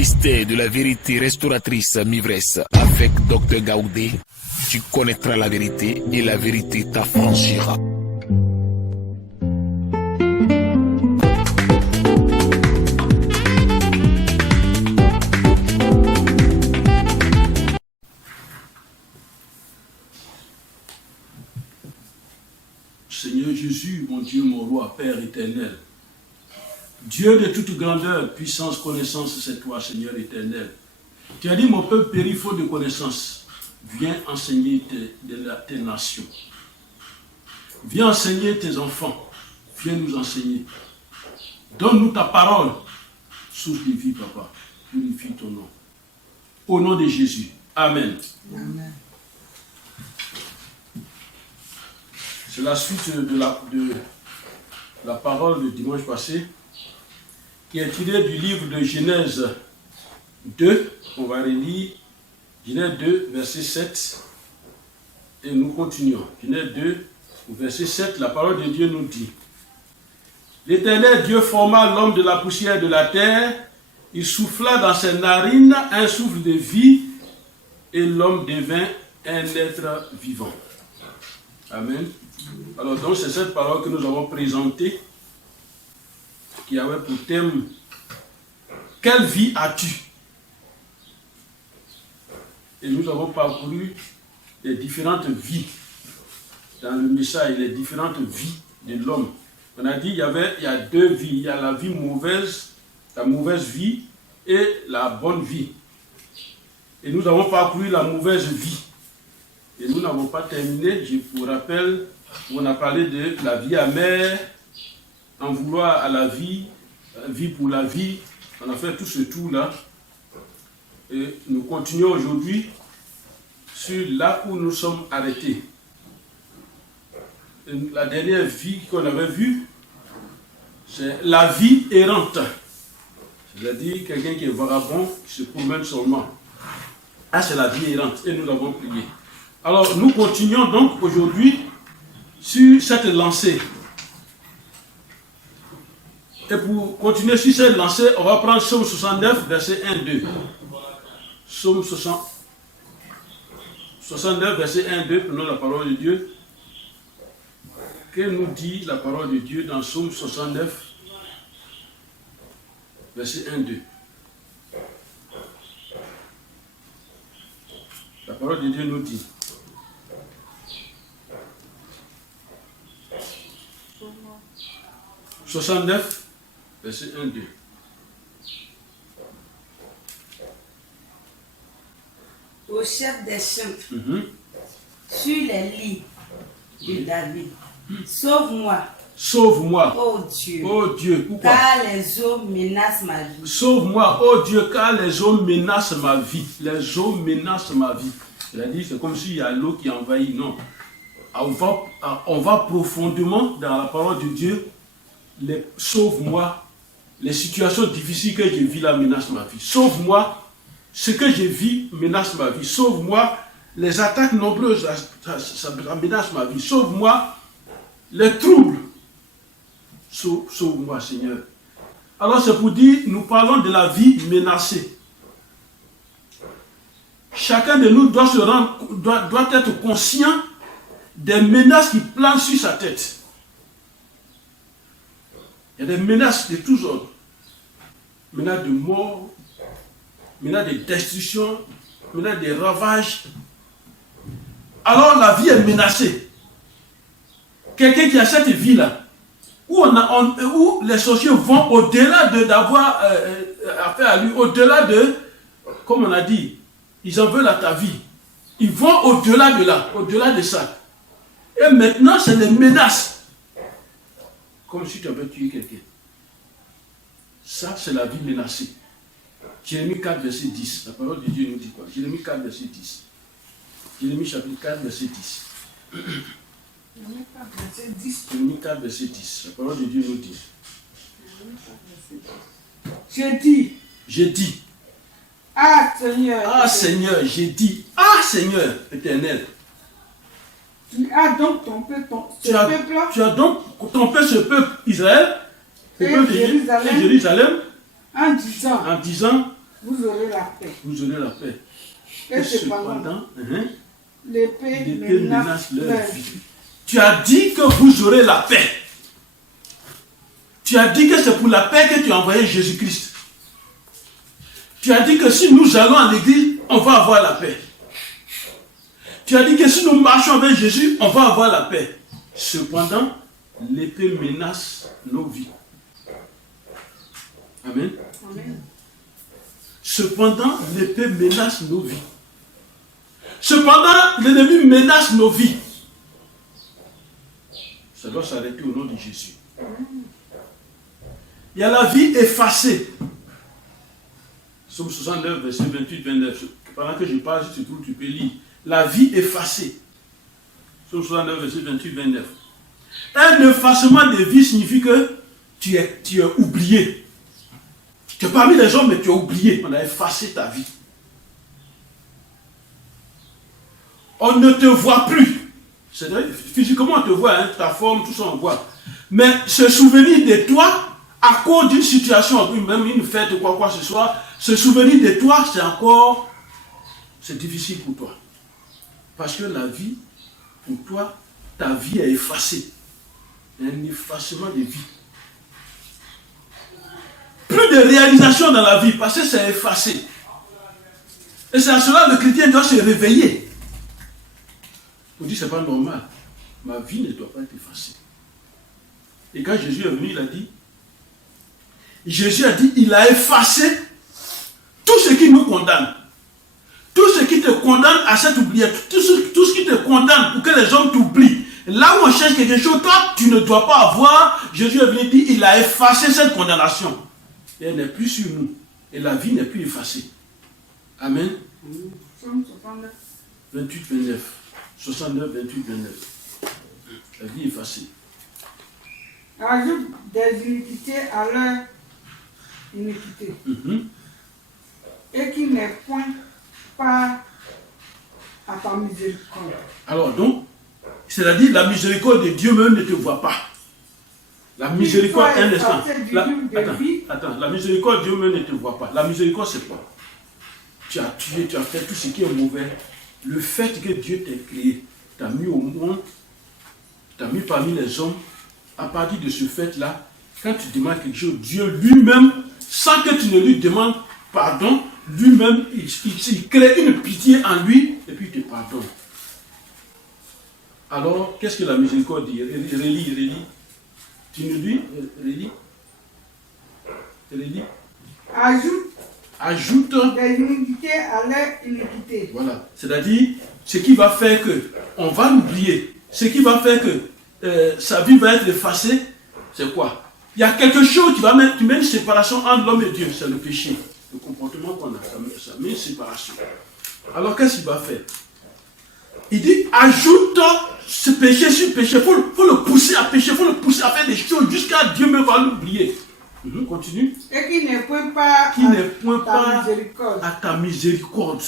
mystère de la vérité restauratrice Mivresse avec Dr Gaoudé, tu connaîtras la vérité et la vérité t'affranchira. Seigneur Jésus, mon Dieu, mon roi, Père éternel, Dieu de toute grandeur, puissance, connaissance, c'est toi, Seigneur éternel. Tu as dit, mon peuple périt faute de connaissance. Viens enseigner tes nations. Viens enseigner tes enfants. Viens nous enseigner. Donne-nous ta parole. Source de vie, papa. Glorifie ton nom. Au nom de Jésus. Amen. Amen. C'est la suite de la parole de dimanche passé, qui est tirée du livre de Genèse 2. On va relire Genèse 2, verset 7. Et nous continuons. Genèse 2, verset 7, la parole de Dieu nous dit: L'Éternel Dieu forma l'homme de la poussière de la terre, il souffla dans ses narines un souffle de vie, et l'homme devint un être vivant. Amen. Alors donc c'est cette parole que nous avons présentée, qui avait pour thème « Quelle vie as-tu » Et nous avons parcouru les différentes vies dans le message, les différentes vies de l'homme. On a dit il y a deux vies, il y a la vie mauvaise, la mauvaise vie et la bonne vie. Et nous avons parcouru la mauvaise vie. Et nous n'avons pas terminé, je vous rappelle, on a parlé de la vie amère, en vouloir à la vie pour la vie. On a fait tout ce tour-là. Et nous continuons aujourd'hui sur là où nous sommes arrêtés. Et la dernière vie qu'on avait vue, c'est la vie errante. C'est-à-dire quelqu'un qui est vagabond, qui se promène seulement. Ah, c'est la vie errante. Et nous avons prié. Alors, nous continuons donc aujourd'hui sur cette lancée. Et pour continuer sur cette lancée, on va prendre Psaume 69, verset 1-2. Psaume 69, verset 1-2, prenons la parole de Dieu. Que nous dit la parole de Dieu dans Psaume 69, verset 1-2. La parole de Dieu nous dit: 69, verset 1-2. Au chef des chants, sur les lits de David, sauve-moi. Sauve-moi, ô Dieu. ô Dieu. Pourquoi? Car les eaux menacent ma vie. Sauve-moi, ô Dieu, car les eaux menacent ma vie. Les eaux menacent ma vie. C'est-à-dire, c'est comme s'il y a l'eau qui envahit. Non. On va profondément dans la parole de Dieu. Sauve-moi. Les situations difficiles que je vis là menacent ma vie. Sauve-moi. Ce que je vis menace ma vie. Sauve-moi. Les attaques nombreuses, ça menace ma vie. Sauve-moi. Les troubles. Sauve-moi, Seigneur. Alors c'est pour dire, nous parlons de la vie menacée. Chacun de nous doit être conscient des menaces qui planent sur sa tête. Il y a des menaces de tous ordres. Menaces de mort, menaces de destruction, menaces de ravages. Alors la vie est menacée. Quelqu'un qui a cette vie-là, où les sorciers vont au-delà d'avoir affaire à lui, au-delà de, comme on a dit, ils en veulent à ta vie. Ils vont au-delà de là, au-delà de ça. Et maintenant, c'est des menaces. Comme si tu avais tué quelqu'un. Ça, c'est la vie menacée. Jérémie 4, verset 10. La parole de Dieu nous dit quoi? Jérémie 4, verset 10. Jérémie chapitre 4, verset 10. Jérémie 4, verset 10. La parole de Dieu nous dit. J'ai dit. Ah Seigneur. Ah Seigneur, j'ai dit. Ah Seigneur éternel. Tu as donc ton peuple, Tu as donc ton peuple, ce peuple Israël, et Jérusalem, en disant, vous aurez la paix. Vous aurez la paix. Et cependant, l'épée menace leur leur vie. Tu as dit que vous aurez la paix. Tu as dit que c'est pour la paix que tu as envoyé Jésus-Christ. Tu as dit que si nous allons à l'église, on va avoir la paix. Tu as dit que si nous marchons avec Jésus, on va avoir la paix. Cependant, l'épée menace nos vies. Amen. Amen. Cependant, l'épée menace nos vies. Cependant, l'ennemi menace nos vies. Ça doit s'arrêter au nom de Jésus. Il y a la vie effacée. Somme 69, verset 28-29. Pendant que je parle, si tu trouves, tu peux lire. La vie effacée. Somme 69, verset 28-29. Un effacement de vie signifie que tu es oublié. Tu es parmi les hommes, mais tu es oublié. On a effacé ta vie. On ne te voit plus. C'est vrai, physiquement on te voit, hein, ta forme, tout ça on voit. Mais se souvenir de toi, à cause d'une situation, même une fête ou quoi que ce soit, se souvenir de toi, c'est difficile pour toi. Parce que la vie, pour toi, ta vie est effacée. Il y a un effacement de vie. Plus de réalisation dans la vie, parce que c'est effacé. Et c'est à cela que le chrétien doit se réveiller. On dit, c'est pas normal. Ma vie ne doit pas être effacée. Et quand Jésus est venu, il a dit, Jésus a dit, il a effacé tout ce qui nous condamne. Tout ce qui te condamne à cette oubliette. Tout ce qui te condamne pour que les hommes t'oublient. Là où on cherche quelque chose, toi, tu ne dois pas avoir. Jésus est venu dire, il a effacé cette condamnation. Et elle n'est plus sur nous. Et la vie n'est plus effacée. Amen. 28-29. 69, 28, 29. La vie effacée. Ajoute des iniquités à leur iniquité. Et qui n'est point pas à ta miséricorde. Alors donc, c'est-à-dire la miséricorde de Dieu même ne te voit pas. La miséricorde, un instant. Attends, la miséricorde de Dieu même ne te voit pas. La miséricorde, c'est quoi? Tu as tué, tu as fait tout ce qui est mauvais. Le fait que Dieu t'ait créé, t'a mis au monde, t'a mis parmi les hommes, à partir de ce fait-là, quand tu demandes quelque chose, Dieu lui-même, sans que tu ne lui demandes pardon, lui-même, il crée une pitié en lui, et puis il te pardonne. Alors, qu'est-ce que la miséricorde dit? Relis. Tu nous dis, relis. Ajoute des iniquités à leur iniquité. Voilà. C'est-à-dire, ce qui va faire que on va l'oublier, ce qui va faire que sa vie va être effacée, c'est quoi? Il y a quelque chose qui va mettre une séparation entre l'homme et Dieu, c'est le péché. Le comportement qu'on a, ça met une séparation. Alors, qu'est-ce qu'il va faire? Il dit, ajoute ce péché sur péché. Il faut le pousser à pécher, il faut le pousser à faire des choses jusqu'à Dieu me va l'oublier. Continue. Et qui ne point pas à ta miséricorde.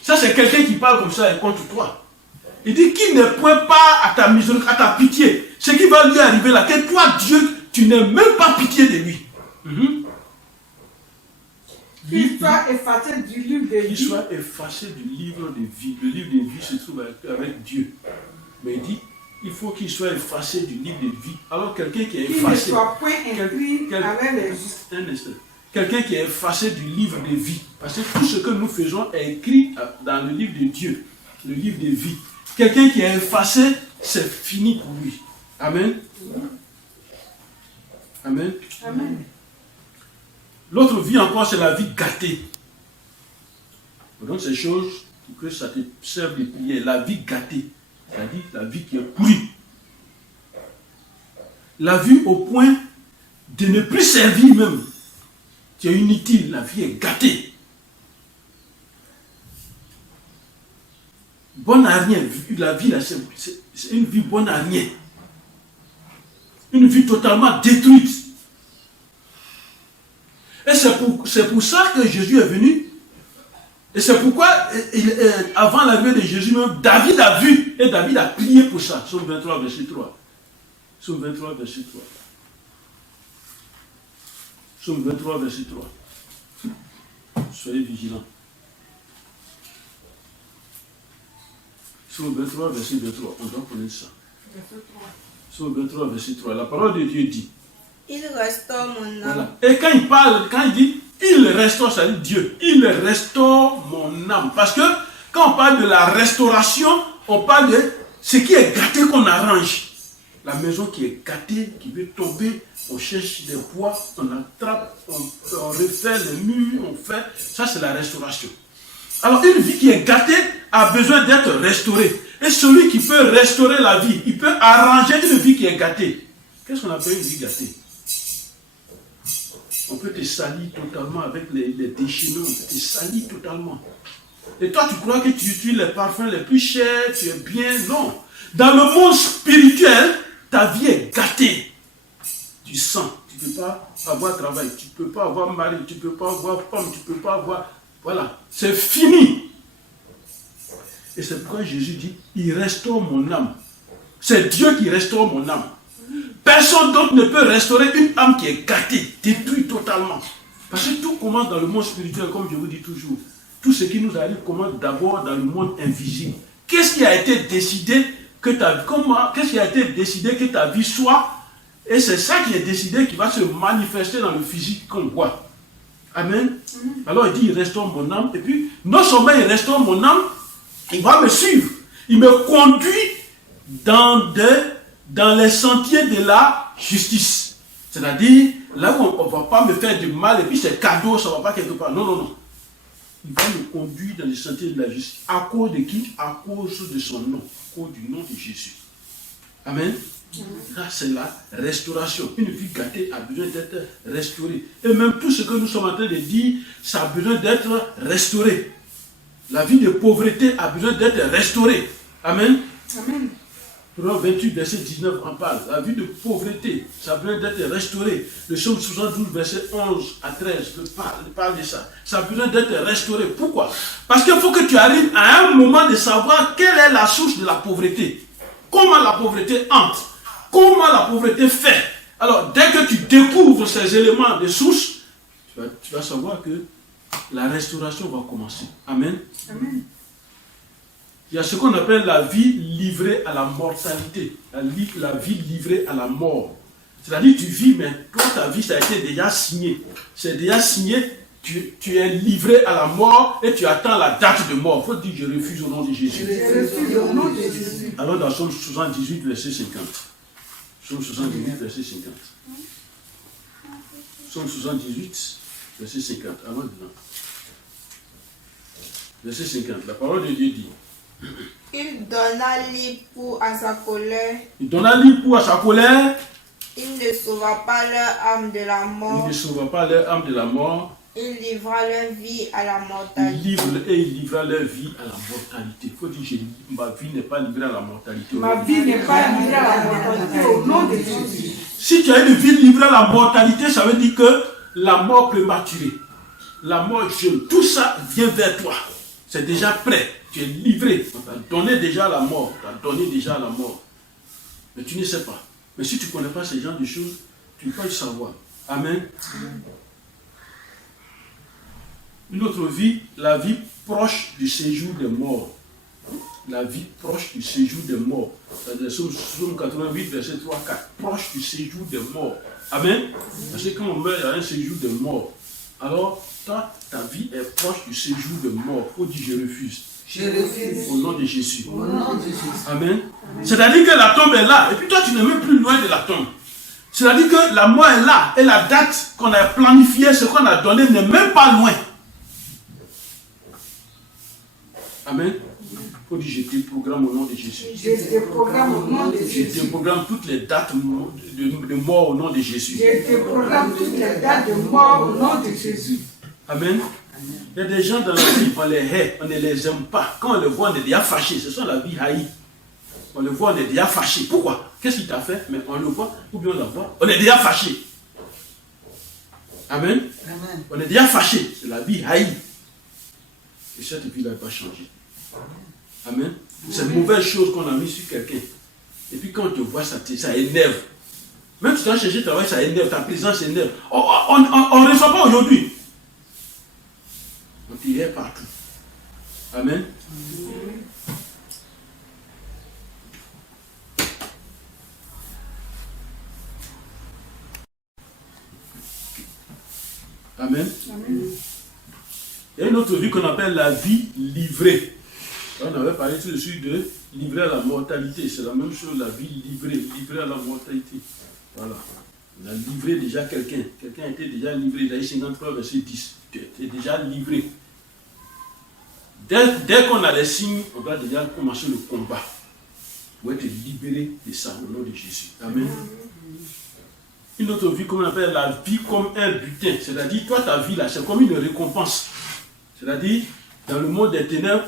Ça, c'est quelqu'un qui parle comme ça et contre toi. Il dit qu'il ne point pas à ta miséricorde, à ta pitié. Ce qui va lui arriver là, que toi, Dieu, tu n'as même pas pitié de lui. Qu'il soit effacé du livre de vie. Qu'il soit effacé du livre de vie. Le livre de vie se trouve avec Dieu. Mais il dit, il faut qu'il soit effacé du livre de vie. Alors quelqu'un qui est effacé... Qu'il ne soit point inscrit avec les justes. Un instant. Quelqu'un qui est effacé du livre de vie. Parce que tout ce que nous faisons est écrit dans le livre de Dieu. Le livre de vie. Quelqu'un qui est effacé, c'est fini pour lui. Amen. Amen. Amen. L'autre vie encore, c'est la vie gâtée. Donc ces choses, pour que ça te serve de prière, la vie gâtée. C'est-à-dire la vie qui est pourrie. La vie au point de ne plus servir même. Tu es inutile, la vie est gâtée. Bonne à rien. La vie, c'est une vie bonne à rien. Une vie totalement détruite. Et c'est pour ça que Jésus est venu. Et c'est pourquoi, avant l'arrivée de Jésus même, David a vu. Et David a prié pour ça. Psaume 23, verset 3. Psaume 23, verset 3. Psaume 23, verset 3. Soyez vigilants. Psaume 23, verset 23. On doit connaître ça. Psaume 23, verset 3. La parole de Dieu dit. Il restaure mon âme. Voilà. Et quand il parle, quand il dit il restaure, ça dit Dieu. Il restaure mon âme. Parce que quand on parle de la restauration, on parle de ce qui est gâté qu'on arrange. La maison qui est gâtée, qui veut tomber, on cherche des bois, on attrape, on refait les murs, on fait. Ça, c'est la restauration. Alors, une vie qui est gâtée a besoin d'être restaurée. Et celui qui peut restaurer la vie, il peut arranger une vie qui est gâtée. Qu'est-ce qu'on appelle une vie gâtée? On peut te salir totalement avec les déchaînements, on peut te salir totalement. Et toi, tu crois que tu utilises les parfums les plus chers, tu es bien. Non. Dans le monde spirituel, ta vie est gâtée. Tu sens, tu ne peux pas avoir travail, tu ne peux pas avoir mari, tu ne peux pas avoir femme, tu ne peux pas avoir... Voilà, c'est fini. Et c'est pourquoi Jésus dit, il restaure mon âme. C'est Dieu qui restaure mon âme. Personne d'autre ne peut restaurer une âme qui est gâtée, détruite totalement. Parce que tout commence dans le monde spirituel, comme je vous dis toujours. Tout ce qui nous arrive commence d'abord dans le monde invisible. Qu'est-ce qui a été décidé que qu'est-ce qui a été décidé que ta vie soit? Et c'est ça qui est décidé qui va se manifester dans le physique qu'on voit. Amen. Alors il dit, il restaure mon âme. Et puis, non seulement il restaure mon âme, il va me suivre. Il me conduit dans les sentiers de la justice. C'est-à-dire, là où on ne va pas me faire du mal, et puis c'est cadeau, ça ne va pas quelque part. Non, non, non. Il va me conduire dans les sentiers de la justice. À cause de qui? À cause de son nom. À cause du nom de Jésus. Amen. Là, c'est la restauration. Une vie gâtée a besoin d'être restaurée. Et même tout ce que nous sommes en train de dire, ça a besoin d'être restauré. La vie de pauvreté a besoin d'être restaurée. Amen. Amen. Proverbe 28, verset 19 en parle. La vie de pauvreté, ça a besoin d'être restauré. Le psaume 72, verset 11 à 13, parle de ça. Ça a besoin d'être restauré. Pourquoi? Parce qu'il faut que tu arrives à un moment de savoir quelle est la source de la pauvreté. Comment la pauvreté entre. Comment la pauvreté fait. Alors, dès que tu découvres ces éléments de source, tu vas savoir que la restauration va commencer. Amen. Amen. Il y a ce qu'on appelle la vie livrée à la mortalité. La vie livrée à la mort. C'est-à-dire tu vis, mais toi, ta vie, ça a été déjà signé. C'est déjà signé, tu es livré à la mort et tu attends la date de mort. Il faut dire, je refuse au nom de Jésus. Je refuse au nom de Jésus. Alors dans Psaume 78, verset 50. Psaume 78, verset 50. Psaume 78, verset 50. Avant dedans. Verset 50. La parole de Dieu dit. Il donna l'époux à sa colère. Il donna l'époux à sa colère. Il ne sauva pas leur âme de la mort. Il ne sauva pas leur âme de la mort. Il livra leur vie à la mortalité. Il livra leur vie à la mortalité. Il faut dire, ma vie n'est pas livrée à la mortalité. Ma vie n'est pas livrée à la mortalité au nom de Jésus. Si tu as une vie livrée à la mortalité, ça veut dire que la mort prématurée, la mort jeune, tout ça vient vers toi. C'est déjà prêt. Tu es livré. On t'a donné déjà la mort. On t'a donné déjà la mort. Mais tu ne sais pas. Mais si tu ne connais pas ce genre de choses, tu ne peux pas le savoir. Amen. Une autre vie, la vie proche du séjour des morts. La vie proche du séjour des morts. C'est-à-dire, Psaume 88, verset 3, 4. Proche du séjour des morts. Amen. Parce que quand on meurt, il y a un séjour de mort. Alors, toi, ta vie est proche du séjour de mort. Il faut dire, je refuse. Je refuse. Au nom de Jésus. Au nom de Jésus. Amen. C'est-à-dire que la tombe est là. Et puis toi, tu n'es même plus loin de la tombe. C'est-à-dire que la mort est là. Et la date qu'on a planifiée, ce qu'on a donné, n'est même pas loin. Amen. Il faut dire, je déprogramme au nom de Jésus. Je déprogramme au nom de Je Jésus. déprogramme toutes les dates de mort au nom de Jésus. Je déprogramme toutes les dates de mort au nom de Jésus. Amen. Il y a des gens dans la vie, on les hait, on ne les aime pas. Quand on les voit, on est déjà fâché. Ce sont la vie haïe. On le voit, on est déjà fâché. Pourquoi? Qu'est-ce qu'il t'a fait? Mais on le voit, ou bien on la voit, on est déjà fâché. Amen. Amen. On est déjà fâché. C'est la vie haïe. Et cette vie-là va changer. Amen. C'est une mauvaise chose qu'on a mis sur quelqu'un. Et puis quand on te voit, ça énerve. Même si tu as cherché travail, ça énerve. Ta présence énerve. On ne reçoit pas aujourd'hui. côté, il est partout. Amen. Amen. Il y a une autre vie qu'on appelle la vie livrée. On avait parlé tout de suite de livrer à la mortalité. C'est la même chose, la vie livrée, livrée à la mortalité. Voilà. On a livré déjà quelqu'un. Quelqu'un était déjà livré. Isaïe 53, verset 10. Tu es déjà livré. Dès qu'on a les signes, on doit déjà commencer le combat pour être libéré de ça au nom de Jésus. Amen. Une autre vie qu'on appelle la vie comme un butin. C'est-à-dire, toi, ta vie là, c'est comme une récompense. C'est-à-dire, dans le monde des ténèbres,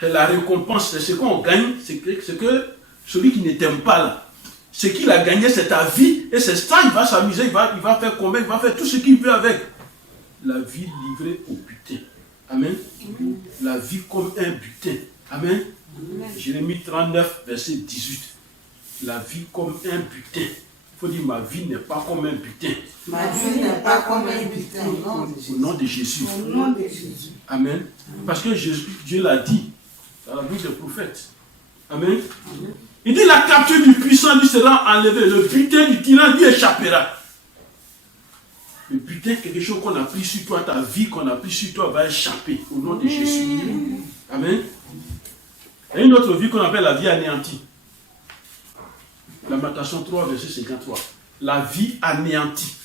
la récompense, c'est ce qu'on gagne, c'est que celui qui ne t'aime pas là, ce qu'il a gagné, c'est ta vie, et c'est ça, il va s'amuser, il va faire combien, il va faire tout ce qu'il veut avec. La vie livrée au butin. Amen. La vie comme un butin. Amen. Jérémie 39, verset 18. La vie comme un butin. Il faut dire, ma vie n'est pas comme un butin. Ma vie n'est pas comme un butin. Au nom de Jésus. Au nom de Jésus. Amen. Parce que Dieu l'a dit dans la bouche des prophètes. Amen. Il dit, la capture du puissant lui sera enlevée. Le butin du tyran lui échappera. Le butin, quelque chose qu'on a pris sur toi, ta vie qu'on a pris sur toi va échapper au nom de Jésus. Amen. Il y a une autre vie qu'on appelle la vie anéantie. Lamentation 3, verset 53. La vie anéantie.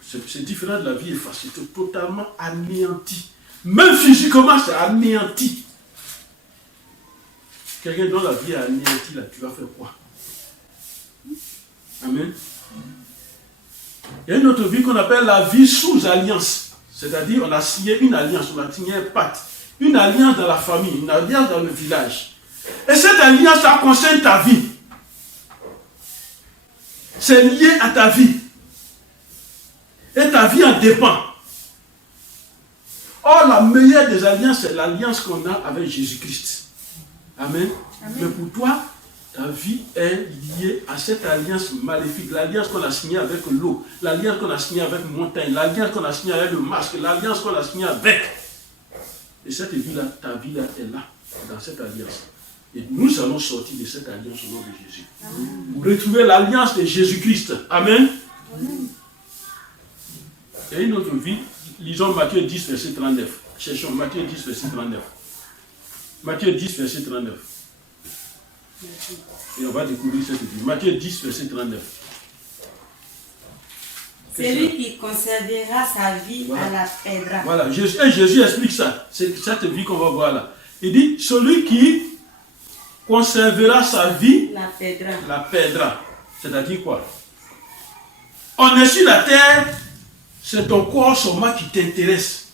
C'est différent de la vie effacée. C'est totalement anéanti. Même physiquement, c'est anéanti. Quelqu'un dont la vie est anéantie, là, tu vas faire quoi? Amen. Il y a une autre vie qu'on appelle la vie sous alliance. C'est-à-dire, on a signé une alliance, on a signé un pacte. Une alliance dans la famille, une alliance dans le village. Et cette alliance, ça concerne ta vie. C'est lié à ta vie. Et ta vie en dépend. Or, la meilleure des alliances, c'est l'alliance qu'on a avec Jésus-Christ. Amen. Amen. Mais pour toi, ta vie est liée à cette alliance maléfique. L'alliance qu'on a signée avec l'eau. L'alliance qu'on a signée avec la montagne. L'alliance qu'on a signée avec le masque. L'alliance qu'on a signée avec. Et cette vie-là, ta vie-là est là, dans cette alliance. Et nous allons sortir de cette alliance au nom de Jésus. Amen. Pour retrouver l'alliance de Jésus-Christ. Amen. Amen. Il y a une autre vie. Lisons Matthieu 10, verset 39. Cherchons Matthieu 10, verset 39. Matthieu 10, verset 39. Et on va découvrir cette vie. Matthieu 10, verset 39. Celui qui conservera sa vie voilà. à la perdra. Voilà, Jésus explique ça. C'est cette vie qu'on va voir là. Il dit, celui qui conservera sa vie, la perdra. La perdra. C'est-à-dire quoi? On est sur la terre, c'est ton corps seulement qui t'intéresse.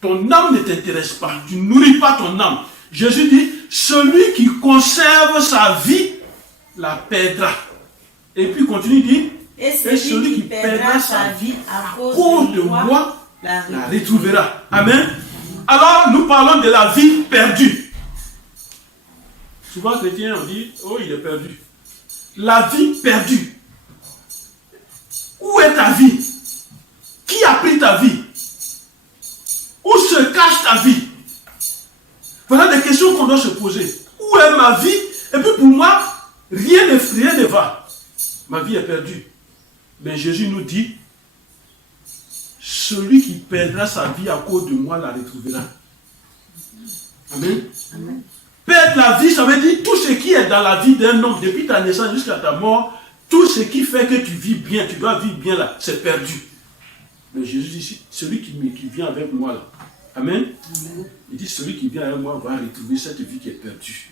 Ton âme ne t'intéresse pas. Tu ne nourris pas ton âme. Jésus dit, celui qui conserve sa vie, la perdra. Et puis continue, il dit, et celui qui perdra sa vie à cause de moi, la retrouvera. Amen. Alors, nous parlons de la vie perdue. Souvent, chrétiens, on dit, oh, il est perdu. La vie perdue. Où est ta vie? Qui a pris ta vie? Où se cache ta vie? Voilà des questions qu'on doit se poser. Où est ma vie? Et puis pour moi, rien ne va. Ma vie est perdue. Mais Jésus nous dit, celui qui perdra sa vie à cause de moi la retrouvera. Amen. Amen. Perdre la vie, ça veut dire tout ce qui est dans la vie d'un homme, depuis ta naissance jusqu'à ta mort, tout ce qui fait que tu vis bien, tu dois vivre bien là, c'est perdu. Mais Jésus dit, celui qui vient avec moi là, amen. Amen. Il dit, celui qui vient avec moi va retrouver cette vie qui est perdue.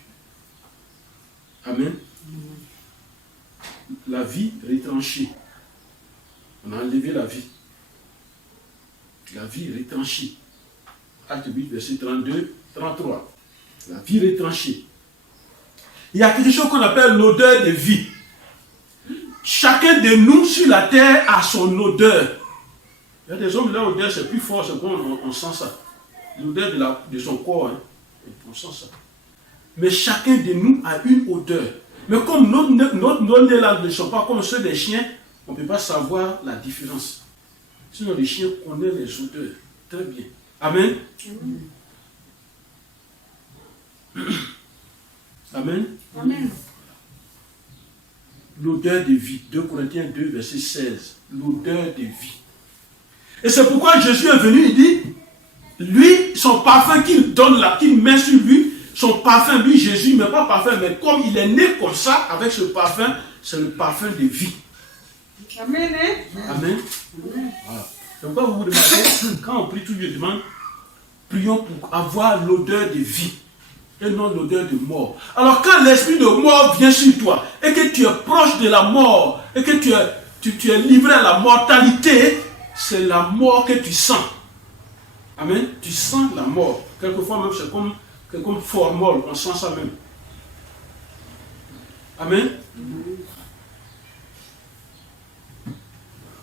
Amen. Amen. La vie retranchée. On a enlevé la vie. La vie retranchée. Acte 8, verset 32, 33. La vie retranchée. Il y a quelque chose qu'on appelle l'odeur de vie. Chacun de nous sur la terre a son odeur. Il y a des hommes, leur odeur c'est plus fort, c'est bon, on sent ça. L'odeur de son corps, hein, on sent ça. Mais chacun de nous a une odeur. Mais comme nos nez là ne sont pas comme ceux des chiens, on ne peut pas savoir la différence. Sinon les chiens connaissent les odeurs très bien. Amen. Amen. Amen. L'odeur de vie. 2 Corinthiens 2, verset 16. L'odeur de vie. Et c'est pourquoi Jésus est venu, il dit, lui, son parfum qu'il donne là, qu'il met sur lui, son parfum, lui, Jésus, mais pas parfum, mais comme il est né comme ça, avec ce parfum, c'est le parfum de vie. Amen. Amen. Voilà. Donc quand vous vous demandez, quand on prie tout, je demande, prions pour avoir l'odeur de vie et non l'odeur de mort. Alors quand l'esprit de mort vient sur toi et que tu es proche de la mort et que tu es livré à la mortalité, c'est la mort que tu sens. Amen. Tu sens la mort. Quelquefois même c'est comme formol, on sent ça même. Amen.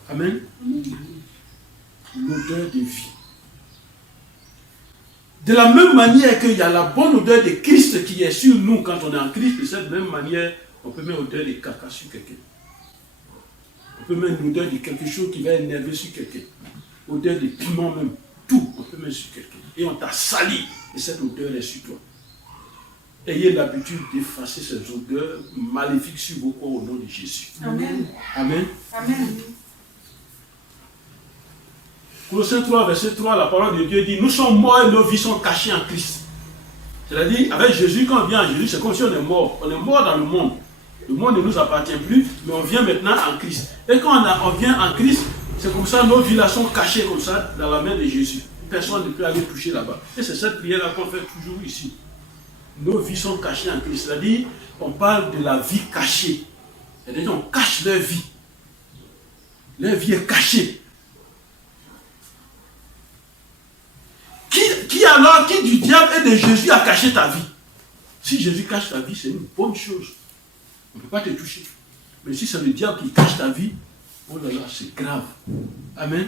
Amen. L'odeur de vie. De la même manière qu'il y a la bonne odeur de Christ qui est sur nous quand on est en Christ, de cette même manière, on peut mettre l'odeur de caca sur quelqu'un. On peut mettre l'odeur de quelque chose qui va énerver sur quelqu'un. Odeur de piment même. Tout, on peut mettre sur quelqu'un. Et on t'a sali. Et cette odeur est sur toi. Ayez l'habitude d'effacer ces odeurs maléfiques sur vos corps au nom de Jésus. Amen. Amen. Amen. Colossiens 3, verset 3, la parole de Dieu dit, nous sommes morts et nos vies sont cachées en Christ. C'est-à-dire, avec Jésus, quand on vient à Jésus, c'est comme si on est mort. On est mort dans le monde. Le monde ne nous appartient plus, mais on vient maintenant en Christ. Et quand on vient en Christ, c'est comme ça, nos vies là sont cachées comme ça, dans la main de Jésus. Personne ne peut aller toucher là-bas. Et c'est cette prière-là qu'on fait toujours ici. Nos vies sont cachées en Christ. C'est-à-dire, on parle de la vie cachée. C'est-à-dire, on cache leur vie. Leur vie est cachée. Qui du diable et de Jésus a caché ta vie? Si Jésus cache ta vie, c'est une bonne chose. On ne peut pas te toucher. Mais si c'est le diable qui cache ta vie, oh là là, c'est grave. Amen.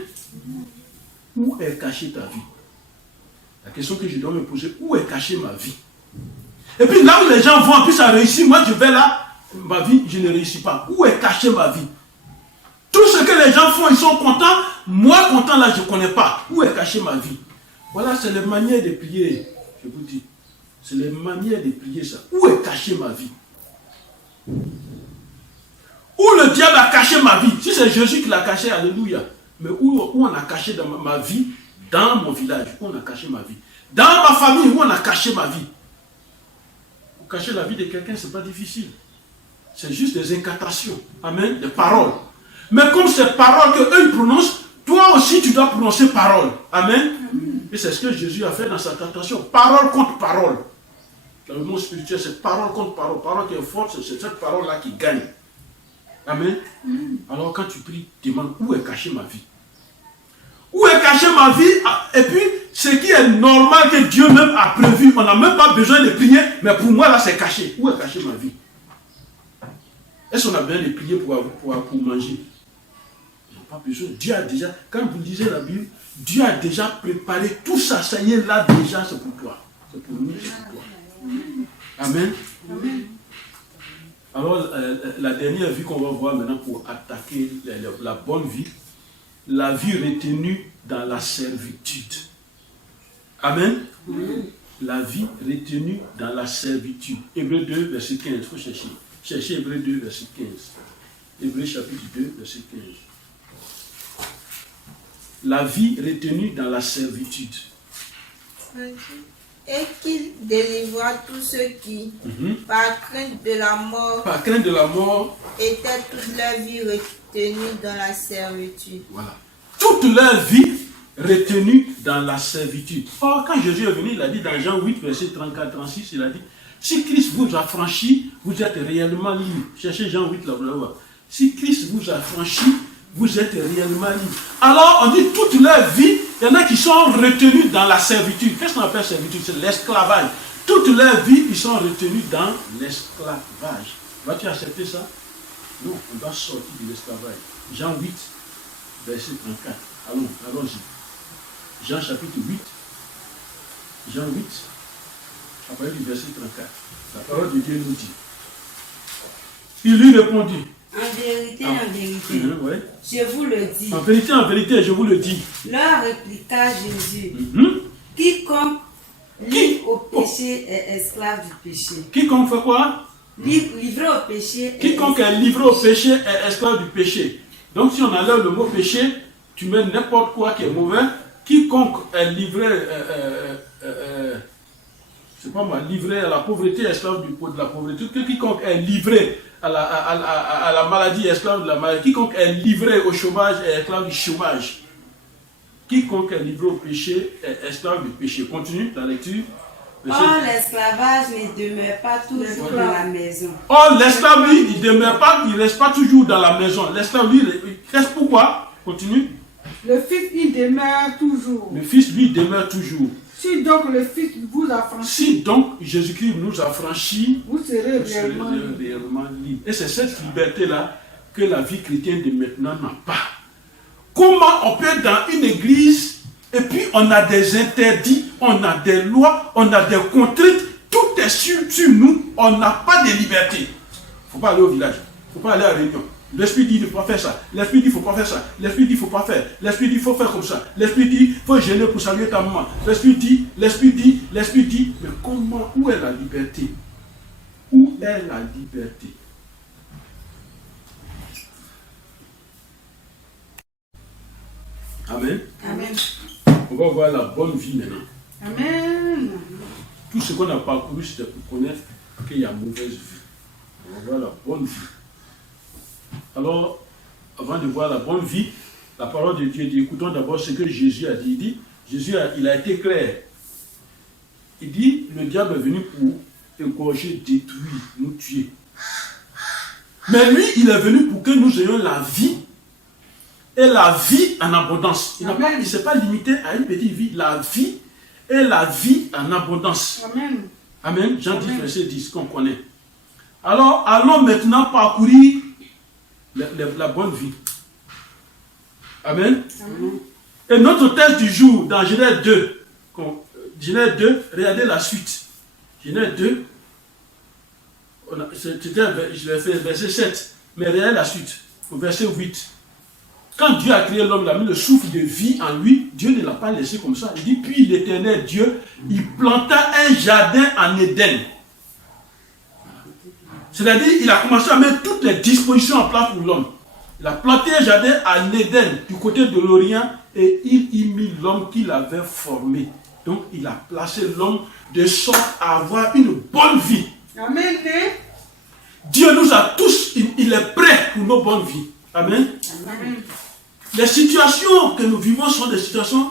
Où est cachée ta vie? La question que je dois me poser, où est cachée ma vie? Et puis là où les gens vont, en plus ça réussit, moi je vais là, ma vie, je ne réussis pas. Où est cachée ma vie? Tout ce que les gens font, ils sont contents. Moi, content là, je ne connais pas. Où est cachée ma vie? Voilà, c'est les manières de prier, je vous dis. C'est les manières de prier ça. Où est cachée ma vie? Où le diable a caché ma vie? Si c'est Jésus qui l'a caché, alléluia. Mais où on a caché dans ma vie? Dans mon village, où on a caché ma vie? Dans ma famille, où on a caché ma vie? Pour cacher la vie de quelqu'un, ce n'est pas difficile. C'est juste des incantations. Amen. Des paroles. Mais comme ces paroles qu'eux ils prononcent, toi aussi tu dois prononcer parole. Amen. Et c'est ce que Jésus a fait dans sa tentation. Parole contre parole. Dans le monde spirituel, c'est parole contre parole. Parole qui est forte, c'est cette parole-là qui gagne. Amen. Alors quand tu pries, demande où est cachée ma vie? Où est cachée ma vie? Et puis, ce qui est normal que Dieu même a prévu, on n'a même pas besoin de prier, mais pour moi là c'est caché. Où est cachée ma vie? Est-ce qu'on a besoin de prier pour manger? Pas besoin. Dieu a déjà, quand vous lisez la Bible, Dieu a déjà préparé tout ça. Ça y est, là déjà, c'est pour toi. C'est pour nous, c'est pour toi. Amen. Amen. Alors, la dernière vie qu'on va voir maintenant pour attaquer la bonne vie, la vie retenue dans la servitude. Amen. Amen. La vie retenue dans la servitude. Hébreux 2, verset 15. Il faut chercher. Cherchez Hébreux 2, verset 15. Hébreux chapitre 2, verset 15. La vie retenue dans la servitude. Et qu'il délivra tous ceux qui, par crainte de la mort, étaient toute leur vie retenus dans la servitude. Voilà. Toute leur vie retenue dans la servitude. Or, quand Jésus est venu, il a dit dans Jean 8, verset 34-36, il a dit, si Christ vous a franchi, vous êtes réellement libre. Cherchez Jean 8, là-bas. Si Christ vous a franchi, vous êtes réellement libre. Alors, on dit toute leur vie, il y en a qui sont retenus dans la servitude. Qu'est-ce qu'on appelle servitude? C'est l'esclavage. Toute leur vie, ils sont retenus dans l'esclavage. Vas-tu accepter ça? Non, on doit sortir de l'esclavage. Jean 8, verset 34. Allons-y. Jean chapitre 8. Jean 8, après du verset 34. La parole de Dieu nous dit. Il lui répondit, En vérité, Ouais. je vous le dis. En vérité, je vous le dis. Leur répliqua Jésus. Quiconque livre au péché est esclave du péché. Quiconque fait quoi? Livré au péché. Quiconque est livré au péché est esclave du péché. Donc si on enlève le mot péché, tu mets n'importe quoi qui est mauvais. Quiconque est livré, c'est pas moi, livré à la pauvreté, esclave de la pauvreté. Quiconque est livré à la maladie, esclave de la maladie. Quiconque est livré au chômage est esclave du chômage. Quiconque est livré au péché est esclave du péché. Continue la lecture. Or, l'esclavage ne demeure pas toujours dans la maison. Or, l'esclave, lui, il demeure pas, il ne reste pas toujours dans la maison. L'esclave, lui, il reste pourquoi? Continue. Le Fils, il demeure toujours. Le Fils, lui, demeure toujours. Si donc le Fils vous a franchi, Si donc Jésus-Christ nous a franchis, vous serez vous serez réellement réellement libres. Et c'est cette liberté-là que la vie chrétienne de maintenant n'a pas. Comment on peut être dans une église et puis on a des interdits, on a des lois, on a des contraintes, tout est sur nous, on n'a pas de liberté. Il ne faut pas aller au village, il ne faut pas aller à la réunion. L'Esprit dit il ne faut pas faire ça, l'Esprit dit il ne faut pas faire ça, l'Esprit dit il ne faut pas faire, l'Esprit dit il faut faire comme ça, l'Esprit dit il faut gêner pour saluer ta maman, l'Esprit dit, mais comment, où est la liberté? Où est la liberté? Amen. Amen. On va voir la bonne vie maintenant. Amen. Tout ce qu'on a parcouru, c'était pour connaître qu'il y a mauvaise vie. On va voir la bonne vie. Alors, avant de voir la bonne vie, la parole de Dieu dit, écoutons d'abord ce que Jésus a dit. Il dit, il a été clair. Il dit, le diable est venu pour égorger, détruire, nous tuer. Mais lui, il est venu pour que nous ayons la vie, et la vie en abondance. Il ne s'est pas limité à une petite vie, la vie et la vie en abondance. Amen. Amen. Jean 10, verset 10, qu'on connaît. Alors, allons maintenant parcourir la bonne vie. Amen. Amen. Et notre texte du jour, dans Genèse 2, regardez la suite. Genèse 2, c'était verset 7, mais regardez la suite, au verset 8. Quand Dieu a créé l'homme, il a mis le souffle de vie en lui, Dieu ne l'a pas laissé comme ça. Il dit, puis l'Éternel Dieu, il planta un jardin en Éden. C'est-à-dire, il a commencé à mettre toutes les dispositions en place pour l'homme. Il a planté un jardin en Éden, du côté de l'Orient, et il y mit l'homme qu'il avait formé. Donc, il a placé l'homme de sorte à avoir une bonne vie. Amen. Dieu nous a tous, il est prêt pour nos bonnes vies. Amen. Amen. Les situations que nous vivons sont des situations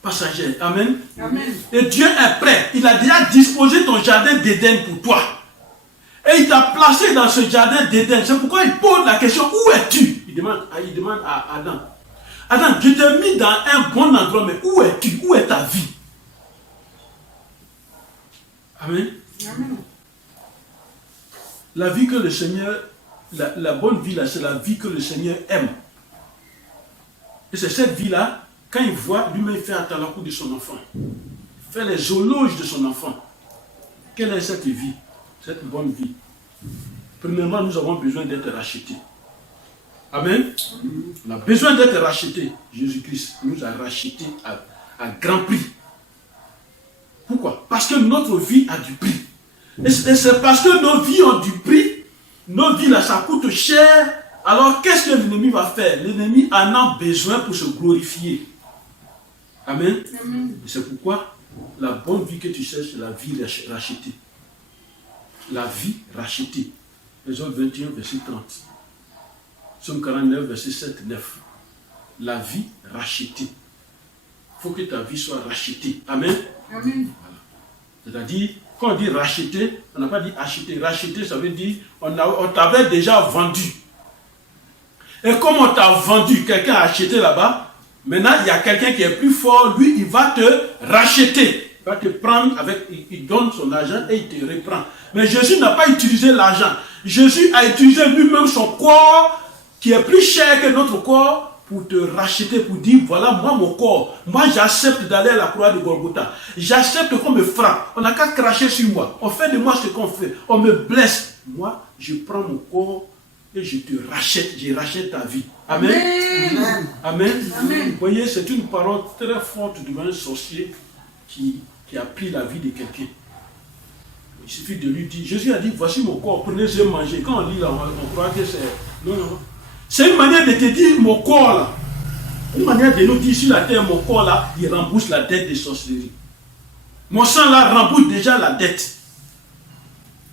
passagères. Amen. Amen. Et Dieu est prêt. Il a déjà disposé ton jardin d'Éden pour toi. Et il t'a placé dans ce jardin d'Éden. C'est pourquoi il pose la question, où es-tu? Il demande à Adam. Adam, je t'ai mis dans un bon endroit, mais où es-tu? Où est ta vie? Amen. Amen. La vie que le Seigneur, la bonne vie là, c'est la vie que le Seigneur aime. Et c'est cette vie-là, quand il voit, lui-même fait un talakou de son enfant. Il fait les éloges de son enfant. Quelle est cette vie? Cette bonne vie. Premièrement, nous avons besoin d'être rachetés. Amen. On a besoin d'être rachetés. Jésus-Christ nous a rachetés à grand prix. Pourquoi? Parce que notre vie a du prix. Et c'est parce que nos vies ont du prix, nos vies là, ça coûte cher. Alors qu'est-ce que l'ennemi va faire? L'ennemi en a besoin pour se glorifier. Amen. Amen. C'est pourquoi la bonne vie que tu cherches, c'est la vie rachetée. La vie rachetée. Exode 21, verset 30. Somme 49, verset 7, 9. La vie rachetée. Il faut que ta vie soit rachetée. Amen. Amen. Voilà. C'est-à-dire, quand on dit racheter, on n'a pas dit acheter. Racheter, ça veut dire on t'avait déjà vendu. Et comme on t'a vendu, quelqu'un a acheté là-bas, maintenant il y a quelqu'un qui est plus fort, lui il va te racheter. Il va te prendre avec, il donne son argent et il te reprend. Mais Jésus n'a pas utilisé l'argent. Jésus a utilisé lui-même son corps qui est plus cher que notre corps pour te racheter, pour dire voilà moi mon corps, moi j'accepte d'aller à la croix de Golgotha. J'accepte qu'on me frappe, on n'a qu'à cracher sur moi, on fait de moi ce qu'on fait, on me blesse. Moi je prends mon corps et je rachète ta vie. Amen. Amen. Amen. Amen. Vous voyez, c'est une parole très forte devant un sorcier qui a pris la vie de quelqu'un. Il suffit de lui dire, Jésus a dit, voici mon corps, prenez-le, mangez. Quand on lit là, on croit que c'est... Non, non. C'est une manière de te dire, mon corps là. Une manière de nous dire, sur la terre, mon corps là, il rembourse la dette de sorcellerie. Mon sang là rembourse déjà la dette.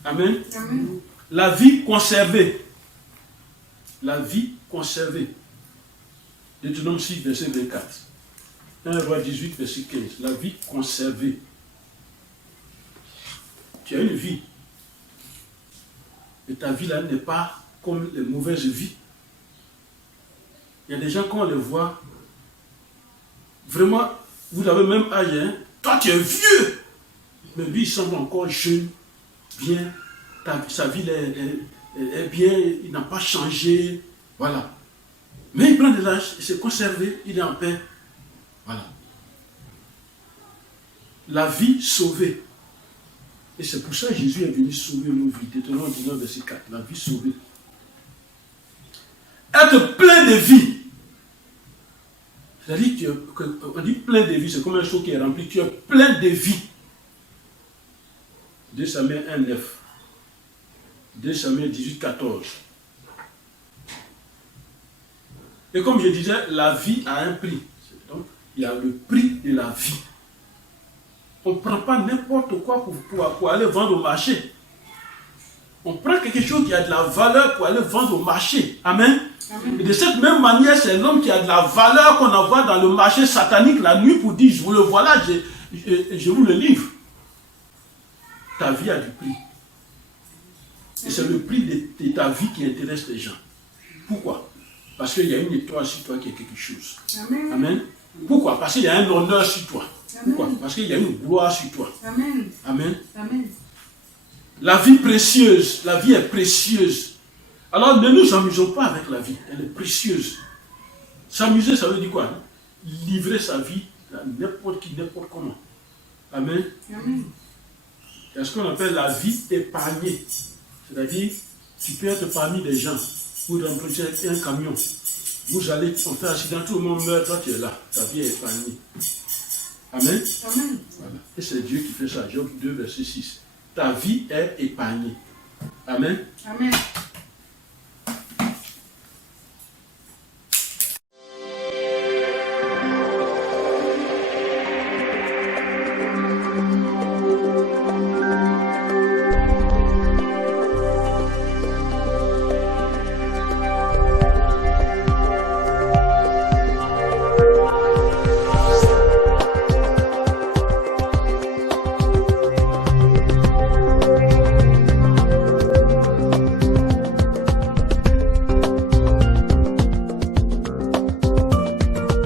Amen. Amen. La vie conservée. La vie conservée. Deutéronome 6, verset 24. 1 Roi 18, verset 15. La vie conservée. Tu as une vie. Et ta vie là n'est pas comme les mauvaises vies. Il y a des gens, quand on les voit, vraiment, vous avez le même âge, hein? Toi tu es vieux, mais lui il semble encore jeune, bien, sa vie est bien, il n'a pas changé, voilà. Mais il prend de l'âge, il s'est conservé, il est en paix, voilà. La vie sauvée. Et c'est pour ça que Jésus est venu sauver nos vies. Deutéronome 19, verset 4, la vie sauvée. Être plein de vie. C'est-à-dire qu'on dit plein de vie, c'est comme un seau qui est rempli. Tu es plein de vie. 2 Samuel 1, 9. 2 Samuel 18, 14. Et comme je disais, la vie a un prix. Donc, il y a le prix de la vie. On ne prend pas n'importe quoi pour aller vendre au marché. On prend quelque chose qui a de la valeur pour aller vendre au marché. Amen. Amen. Et de cette même manière, c'est l'homme qui a de la valeur qu'on envoie dans le marché satanique la nuit pour dire, je vous le voilà, je vous le livre. Ta vie a du prix. Et c'est le prix de ta vie qui intéresse les gens. Pourquoi? Parce qu'il y a une étoile sur toi qui est quelque chose. Amen. Amen. Pourquoi? Parce qu'il y a un honneur sur toi. Amen. Pourquoi? Parce qu'il y a une gloire sur toi. Amen. Amen. Amen. La vie précieuse, la vie est précieuse. Alors ne nous amusons pas avec la vie, elle est précieuse. S'amuser, ça veut dire quoi? Livrer sa vie à n'importe qui, n'importe comment. Amen. Amen. C'est ce qu'on appelle la vie épargnée. C'est-à-dire, tu peux être parmi des gens, vous remplissez un camion, vous allez, on fait un accident, tout le monde meurt, toi tu es là, ta vie est épargnée. Amen. Amen. Voilà. Et c'est Dieu qui fait ça, Job 2, verset 6. Ta vie est épargnée. Amen. Amen.